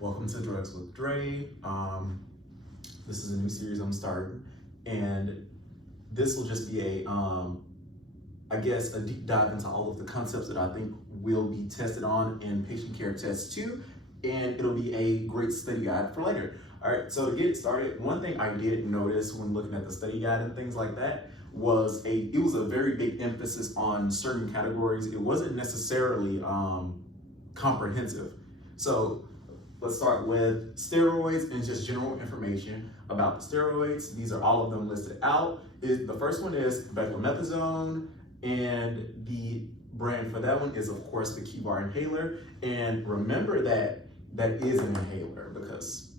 Welcome to Drugs with Dre. This is a new series I'm starting, and this will just be I guess, a deep dive into all of the concepts that I think will be tested on in Patient Care Test 2, and it'll be a great study guide for later. All right, so to get started, one thing I did notice when looking at the study guide and things like that was it was a very big emphasis on certain categories. It wasn't necessarily comprehensive. So let's start with steroids and just general information about the steroids. These are all of them listed out. The first one is beclomethasone, and the brand for that one is, of course, the Keybar inhaler. And remember that that is an inhaler because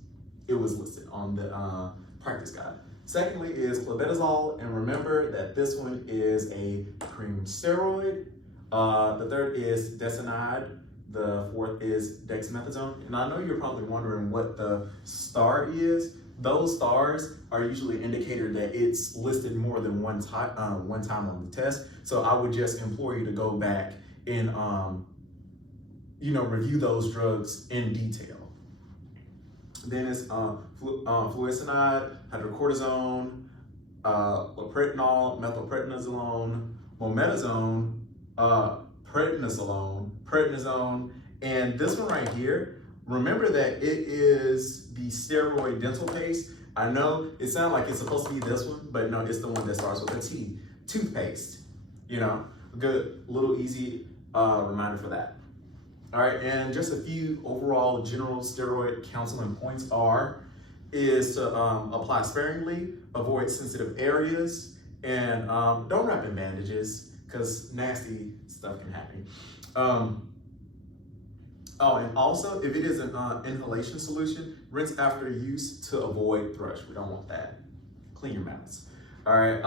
it was listed on the practice guide. Secondly is clobetasol, and remember that this one is a cream steroid. The third is desanide. The fourth is dexamethasone. And I know you're probably wondering what the star is. Those stars are usually an indicator that it's listed more than one time on the test. So I would just implore you to go back and review those drugs in detail. Then it's fluoxetine, hydrocortisone, loperamide, methylprednisolone, mometasone, prednisone, and this one right here, remember that it is the steroid dental paste. I know it sounds like it's supposed to be this one, but no, it's the one that starts with a T, toothpaste. Good little easy reminder for that. All right, and just a few overall general steroid counseling points is to apply sparingly, avoid sensitive areas, and don't wrap in bandages because nasty stuff can happen. And also, if it is an inhalation solution, rinse after use to avoid thrush. We don't want that. Clean your mouths. All right.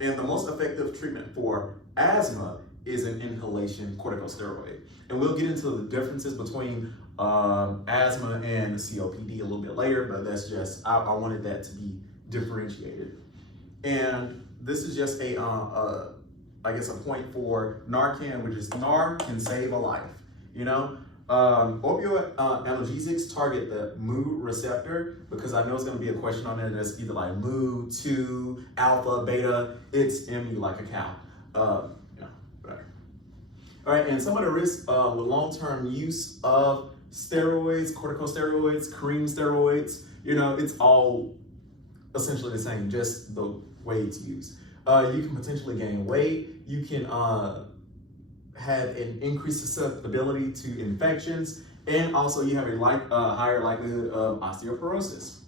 And the most effective treatment for asthma is an inhalation corticosteroid. And we'll get into the differences between asthma and COPD a little bit later, but that's just, I wanted that to be differentiated. And this is just a point for Narcan, which is NAR can save a life. Opioid analgesics target the mu receptor, because I know it's going to be a question on there that's either like mu, 2, alpha, beta. It's MU like a cow. Whatever. All right, and some of the risks with long-term use of steroids, corticosteroids, cream steroids, it's all essentially the same, just the way it's used. You can potentially gain weight. You can have an increased susceptibility to infections, and also you have a higher likelihood of osteoporosis.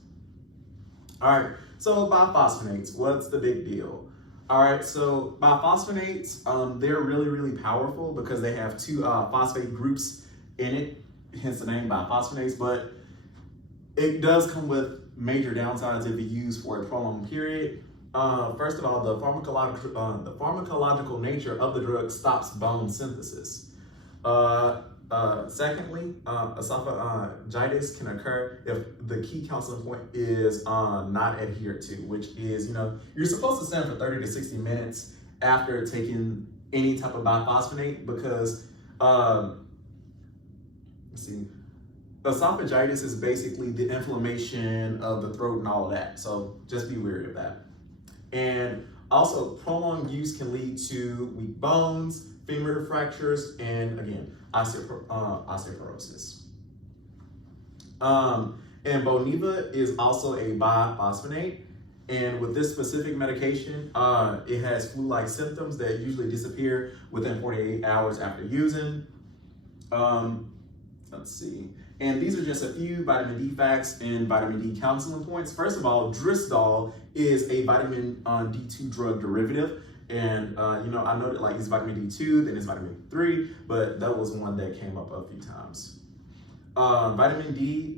All right, so biphosphonates, what's the big deal? All right, so biphosphonates, they're really, really powerful because they have two phosphate groups in it, hence the name biphosphonates, but it does come with major downsides if used for a prolonged period. First of all, the pharmacological nature of the drug stops bone synthesis. Secondly, esophagitis can occur if the key counseling point is not adhered to, which is, you're supposed to stand for 30 to 60 minutes after taking any type of biphosphonate because, esophagitis is basically the inflammation of the throat and all of that. So just be wary of that. And also, prolonged use can lead to weak bones, femur fractures, and again, osteoporosis. And Boniva is also a biphosphonate. And with this specific medication, it has flu-like symptoms that usually disappear within 48 hours after using. Let's see. And these are just a few vitamin D facts and vitamin D counseling points. First of all, Drisdol is a vitamin D2 drug derivative. And, I know that it's vitamin D2, then it's vitamin D3, but that was one that came up a few times. Vitamin D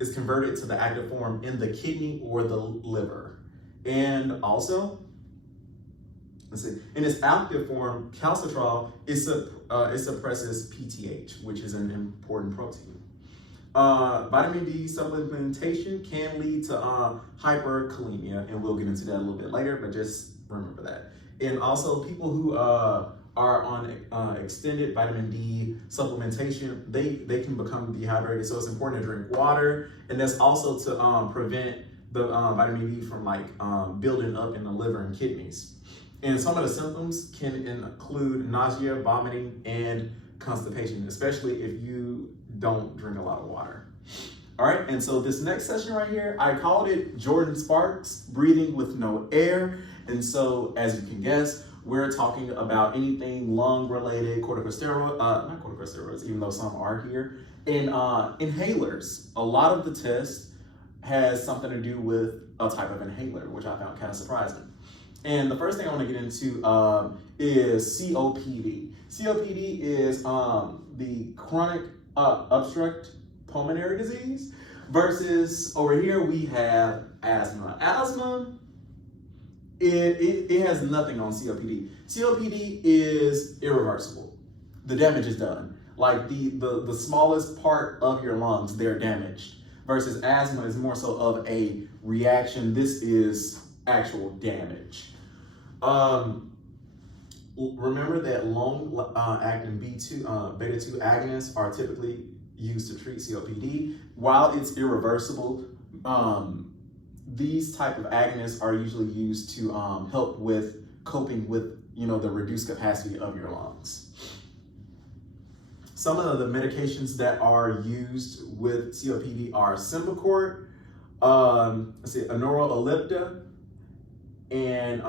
is converted to the active form in the kidney or the liver. And also, in its active form, calcitrol, it suppresses PTH, which is an important protein. Vitamin D supplementation can lead to hyperkalemia, and we'll get into that a little bit later, but just remember that. And also, people who are on extended vitamin D supplementation, they can become dehydrated. So it's important to drink water, and that's also to prevent the vitamin D from building up in the liver and kidneys. And some of the symptoms can include nausea, vomiting, and constipation, especially if you don't drink a lot of water. All right, and so this next session right here, I called it Jordan Sparks, breathing with no air. And so, as you can guess, we're talking about anything lung-related, corticosteroid, not corticosteroids, even though some are here, and inhalers. A lot of the test has something to do with a type of inhaler, which I found kind of surprising. And the first thing I want to get into is COPD. COPD is the chronic obstructive pulmonary disease, versus over here we have asthma. Asthma, it has nothing on COPD. COPD is irreversible. The damage is done. Like the smallest part of your lungs, they're damaged. Versus asthma is more so of a reaction. This is actual damage. Remember that long-acting beta-2 agonists are typically used to treat COPD. While it's irreversible, these type of agonists are usually used to help with coping with the reduced capacity of your lungs. Some of the medications that are used with COPD are Symbicort, Enoral and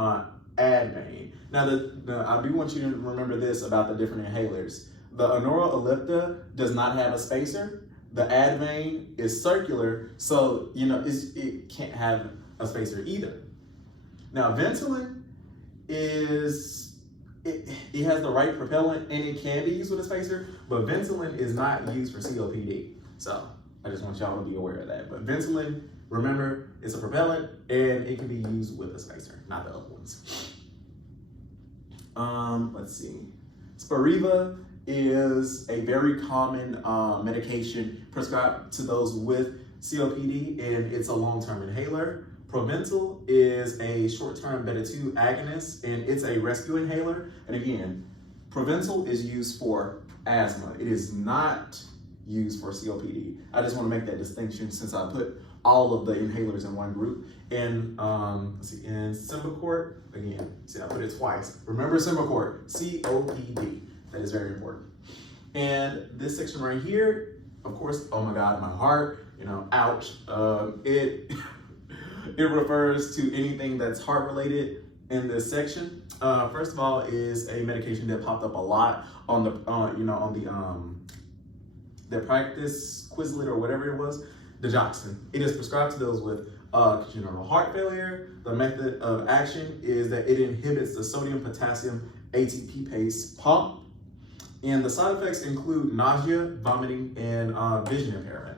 Advane. Now, I do want you to remember this about the different inhalers. The Enoral does not have a spacer. The Advane is circular, so it can't have a spacer either. Now, Ventolin it has the right propellant and it can be used with a spacer, but Ventolin is not used for COPD. So I just want y'all to be aware of that. But Ventolin, remember, it's a propellant and it can be used with a spacer, not the other ones. Let's see. Spiriva is a very common medication prescribed to those with COPD, and it's a long-term inhaler. Proventil is a short-term beta-2 agonist, and it's a rescue inhaler. And again, Proventil is used for asthma. It is not used for COPD. I just want to make that distinction since I put all of the inhalers in one group. And let's see, and Symbicort, again, see, I put it twice. Remember Symbicort, COPD. That is very important. And this section right here, of course, oh my God, my heart, ouch. It refers to anything that's heart related in this section. First of all, is a medication that popped up a lot on the practice Quizlet or whatever it was, digoxin. It is prescribed to those with congenital heart failure. The method of action is that it inhibits the sodium-potassium ATP-PACE pump. And the side effects include nausea, vomiting, and vision impairment.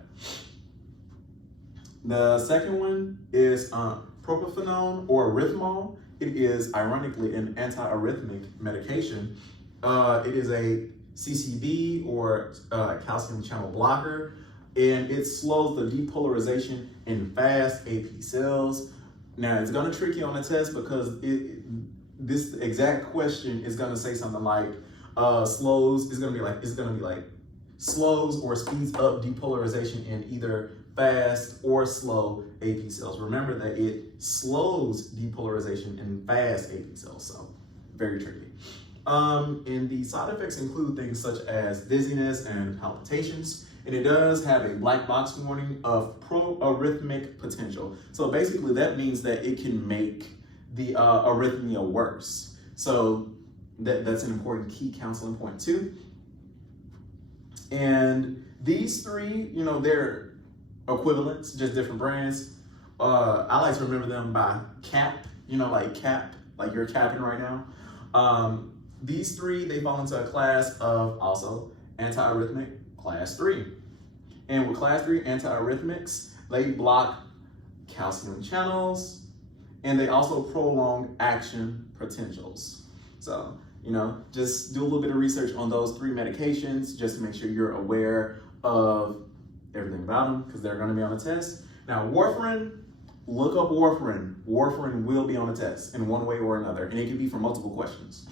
The second one is propafenone or Rhythmol. It is ironically an antiarrhythmic medication. It is a CCB or calcium channel blocker, and it slows the depolarization in fast AP cells. Now it's gonna trick you on the test because this exact question is gonna say something like slows. It's gonna be like slows or speeds up depolarization in either fast or slow AP cells. Remember that it slows depolarization in fast AP cells, so very tricky. And the side effects include things such as dizziness and palpitations, and it does have a black box warning of pro-arrhythmic potential. So basically that means that it can make the arrhythmia worse. So that's an important key counseling point too. And these three, they're equivalents, just different brands. I like to remember them by CAP, like CAP, like you're capping right now. These three, they fall into a class of also antiarrhythmic class 3. And with class 3 antiarrhythmics, they block calcium channels and they also prolong action potentials. So, just do a little bit of research on those 3 medications just to make sure you're aware of everything about them because they're going to be on the test. Now, warfarin, look up warfarin. Warfarin will be on the test in one way or another, and it can be for multiple questions.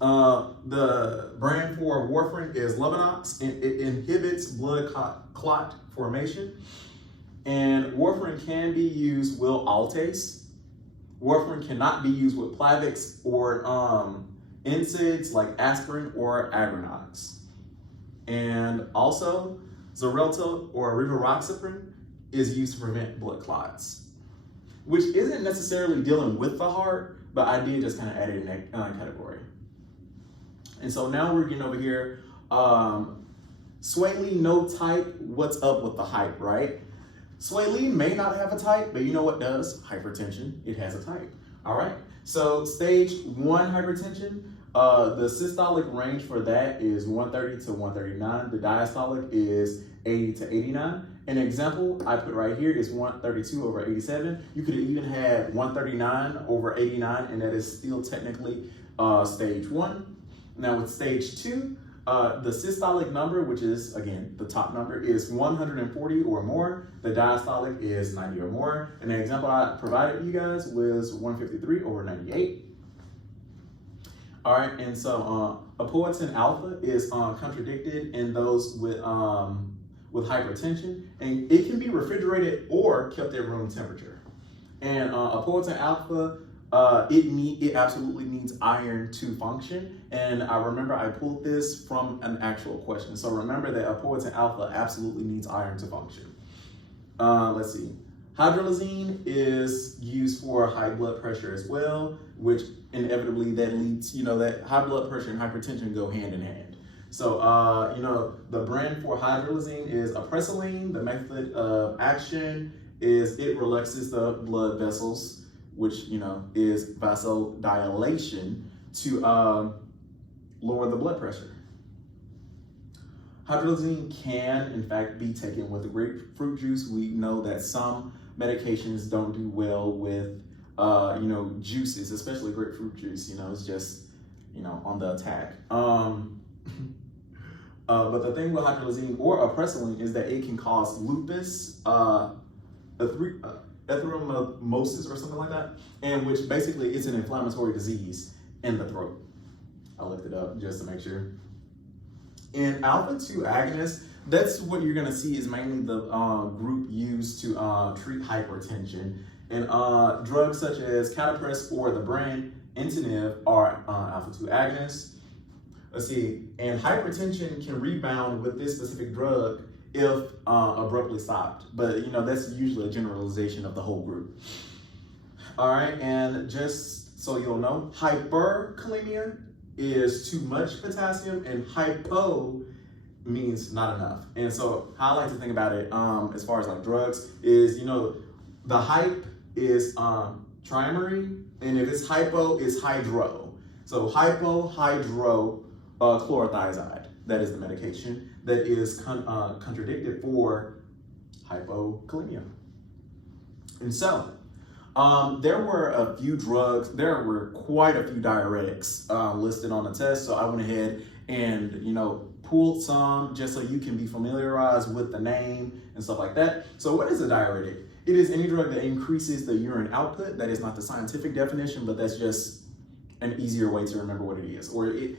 The brand for warfarin is Levinox, and it inhibits blood clot formation. And warfarin can be used with Altase. Warfarin cannot be used with Plavix or NSAIDs like aspirin or Agrinox. And also, Xarelto or rivaroxaban is used to prevent blood clots, which isn't necessarily dealing with the heart, but I did just kind of add it in that category. And so now we're getting over here. Sway no type, what's up with the hype, right? Sway may not have a type, but you know what does? Hypertension, it has a type. All right, so stage 1 hypertension, the systolic range for that is 130 to 139. The diastolic is 80 to 89. An example I put right here is 132 over 87. You could even have 139 over 89, and that is still technically stage 1. Now with stage 2, the systolic number, which is, again, the top number, is 140 or more. The diastolic is 90 or more. And the example I provided you guys was 153 over 98. All right, and so apoetin alpha is contradicted in those with hypertension, and it can be refrigerated or kept at room temperature. And apoetin alpha, it absolutely needs iron to function. And I remember I pulled this from an actual question. So remember that apoetin alpha absolutely needs iron to function. Let's see. Hydralazine is used for high blood pressure as well, which inevitably that leads, that high blood pressure and hypertension go hand in hand. So, the brand for hydralazine is apresilene. The method of action is it relaxes the blood vessels, which, is vasodilation to lower the blood pressure. Hydralazine can, in fact, be taken with the grapefruit juice. We know that some medications don't do well with, juices, especially grapefruit juice. It's just, on the attack. But the thing with hydralazine or apresilene is that it can cause lupus, erythromemosis or something like that, and which basically is an inflammatory disease in the throat. I looked it up just to make sure. In alpha-2 agonists, that's what you're gonna see is mainly the group used to treat hypertension. And drugs such as Catapres or the brand Intenib are alpha-2 agonists. Let's see, and hypertension can rebound with this specific drug if abruptly stopped. But that's usually a generalization of the whole group. All right, and just so you'll know, hyperkalemia is too much potassium, and hypo means not enough. And so how I like to think about it as far as like drugs is, the hype is trimary, and if it's hypo, it's hydro. So hypohydrochlorothiazide, that is the medication that is contradicted for hypokalemia. And so there were a few drugs, there were quite a few diuretics listed on the test. So I went ahead and, pulled some just so you can be familiarized with the name and stuff like that. So what is a diuretic? It is any drug that increases the urine output. That is not the scientific definition, but that's just an easier way to remember what it is. Or it,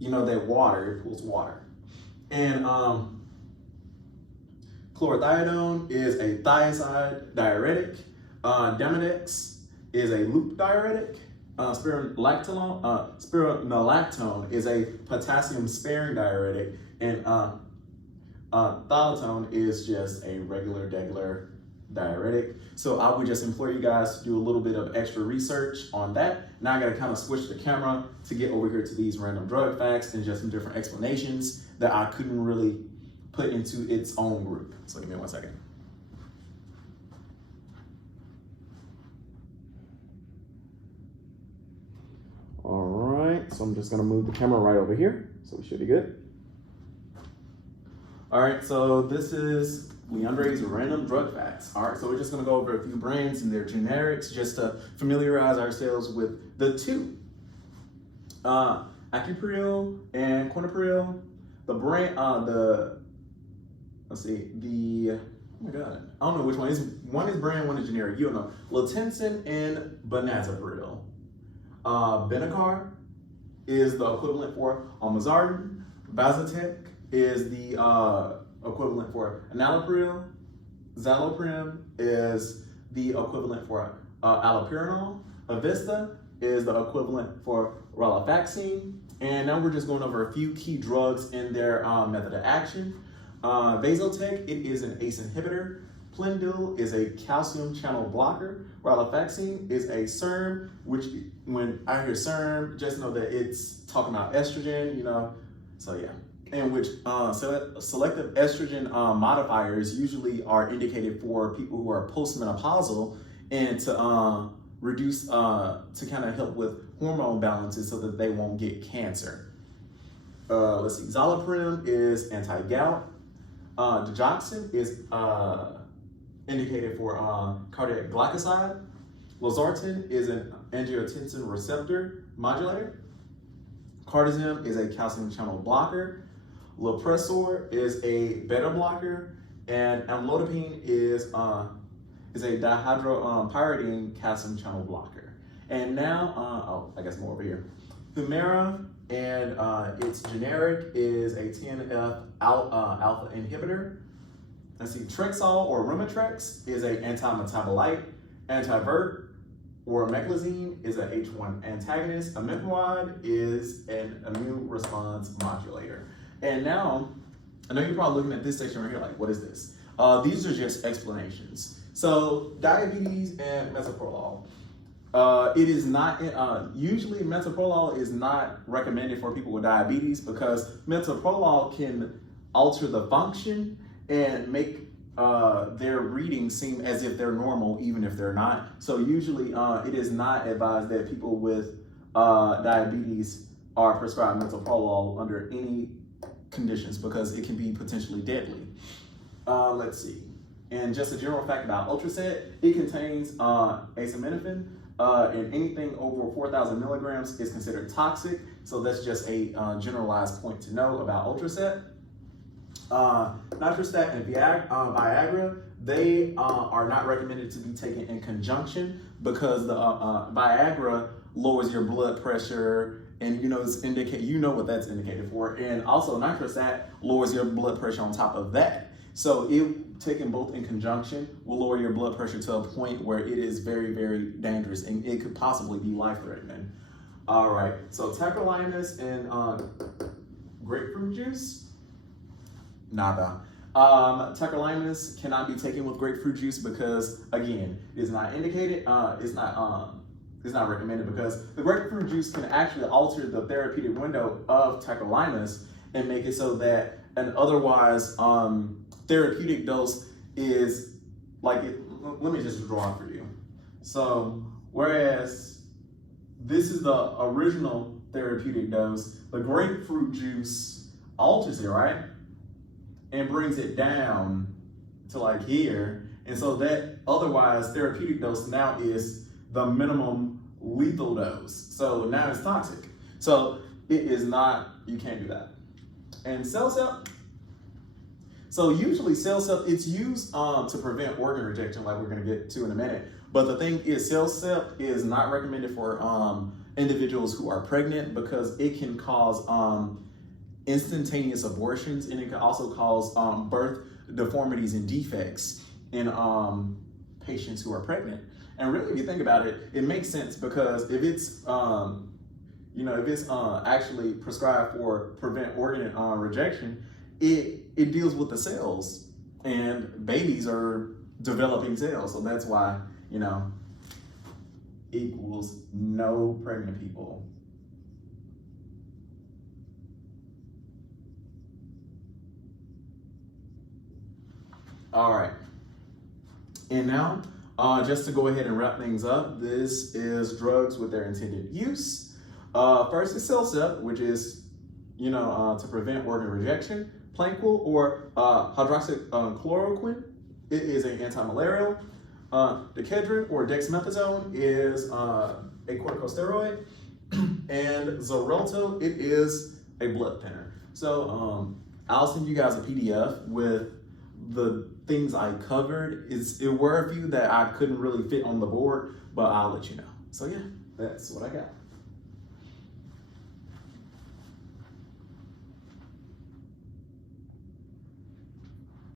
that water, it pulls water. And chlorothiazide is a thiazide diuretic. Demodex is a loop diuretic. Spironolactone is a potassium-sparing diuretic, and thiolatone is just a regular diuretic. So I would just implore you guys to do a little bit of extra research on that. Now I gotta kind of switch the camera to get over here to these random drug facts and just some different explanations that I couldn't really put into its own group. So give me 1 second. All right, so I'm just gonna move the camera right over here, so we should be good. All right, so this is Leandre's random drug facts. All right, so we're just gonna go over a few brands and their generics just to familiarize ourselves with the two. Acupril and Quinapril, the brand, oh my God, I don't know which one is brand, one is generic, you don't know. Latensin and Benazepril. Benicar is the equivalent for olmesartan. Vasotac is the equivalent for enalapril. Zaloprim is the equivalent for allopurinol. Avista is the equivalent for raloxifene. And now we're just going over a few key drugs in their method of action. Vasotec, it is an ACE inhibitor. Plendil is a calcium channel blocker. Raloxifene is a SERM, which when I hear SERM, just know that it's talking about estrogen, you know, so yeah. In which selective estrogen modifiers usually are indicated for people who are postmenopausal and to reduce, to kind of help with hormone balances so that they won't get cancer. Let's see, Zaloprim is anti-gout. Digoxin is indicated for cardiac glycoside. Losartan is an angiotensin receptor modulator. Cardizem is a calcium channel blocker. Lopressor is a beta blocker, and amlodipine is a dihydropyridine calcium channel blocker. And now, I guess more over here. Humira, and its generic is a TNF alpha inhibitor. Let's see, Trexol or Rumitrex is an anti-metabolite. Antivert or meclizine is an H1 antagonist. Imipramide is an immune response modulator. And now, I know you're probably looking at this section right here like, what is this? These are just explanations. So diabetes and metoprolol. It is not, usually metoprolol is not recommended for people with diabetes because metoprolol can alter the function and make their readings seem as if they're normal, even if they're not. So usually it is not advised that people with diabetes are prescribed metoprolol under any conditions because it can be potentially deadly. Let's see. And just a general fact about Ultracet, it contains acetaminophen, and anything over 4,000 milligrams is considered toxic. So that's just a generalized point to know about Ultracet. Nitrostat and Viagra, they are not recommended to be taken in conjunction because the Viagra lowers your blood pressure, and you know it's you know what that's indicated for, and also nitrostat lowers your blood pressure on top of that. So it taken both in conjunction will lower your blood pressure to a point where it is very, very dangerous, and it could possibly be life-threatening. All right, so tacrolimus and grapefruit juice. Nada. Tacrolimus cannot be taken with grapefruit juice because, again, it's not indicated. It's not recommended because the grapefruit juice can actually alter the therapeutic window of tacrolimus and make it so that an otherwise therapeutic dose is like it. Let me just draw it for you. So whereas this is the original therapeutic dose, the grapefruit juice alters it, right? And brings it down to like here. And so that otherwise therapeutic dose now is the minimum lethal dose. So now it's toxic. So it is not, you can't do that. And CellCept. So usually CellCept, it's used to prevent organ rejection like we're gonna get to in a minute. But the thing is CellCept is not recommended for individuals who are pregnant because it can cause instantaneous abortions, and it can also cause birth deformities and defects in patients who are pregnant. And really, if you think about it, it makes sense because if it's actually prescribed for prevent organ rejection, it deals with the cells, and babies are developing cells, so that's why equals no pregnant people. All right, and now just to go ahead and wrap things up, this is drugs with their intended use. First is CellCept, which is to prevent organ rejection. Planquil or hydroxychloroquine, it is an anti-malarial. Decadron or dexamethasone is a corticosteroid, and Xarelto, it is a blood thinner. So I'll send you guys a PDF with the things I covered. There were a few that I couldn't really fit on the board, but I'll let you know. So yeah, that's what I got.